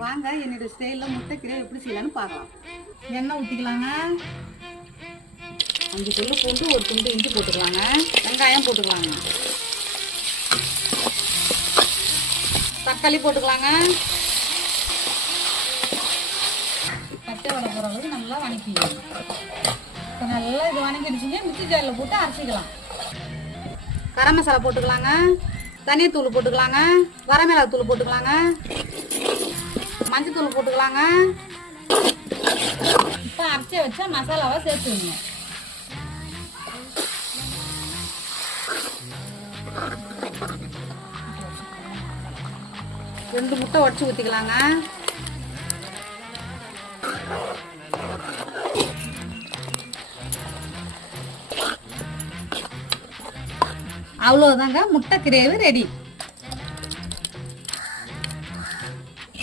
வாங்க என்னோட ஸ்டைலில் முட்டை கிரேவி எப்படி செய்யலான்னு பார்க்கலாம். எண்ணெய் ஊற்றிக்கலாங்க. 5 பல்லு பூண்டு, ஒரு துண்டு இஞ்சி போட்டுக்கலாங்க. வெங்காயம் போட்டுக்கலாங்க. தக்காளி போட்டுக்கலாங்க. பச்சை வடை போகிற அளவுக்கு நல்லா வணக்கிக்கலாம். இப்போ நல்லா இது வணங்கிடுச்சிங்க. மிக்ஸி ஜாரில் போட்டு அரைச்சிக்கலாம். கரம் மசாலா போட்டுக்கலாங்க. தனித்தூள் போட்டுக்கலாங்க. வரமிளகாய் தூள் போட்டுக்கலாங்க. மஞ்சள் தூள் போட்டுக்கலாங்க. இப்போ அரைச்சி வச்சா மசாலாவை சேர்த்துக்கணுங்க. ரெண்டு முட்டை உடச்சி ஊற்றிக்கலாங்க. அவ்வளோதாங்க, முட்டை கிரேவி ரெடி.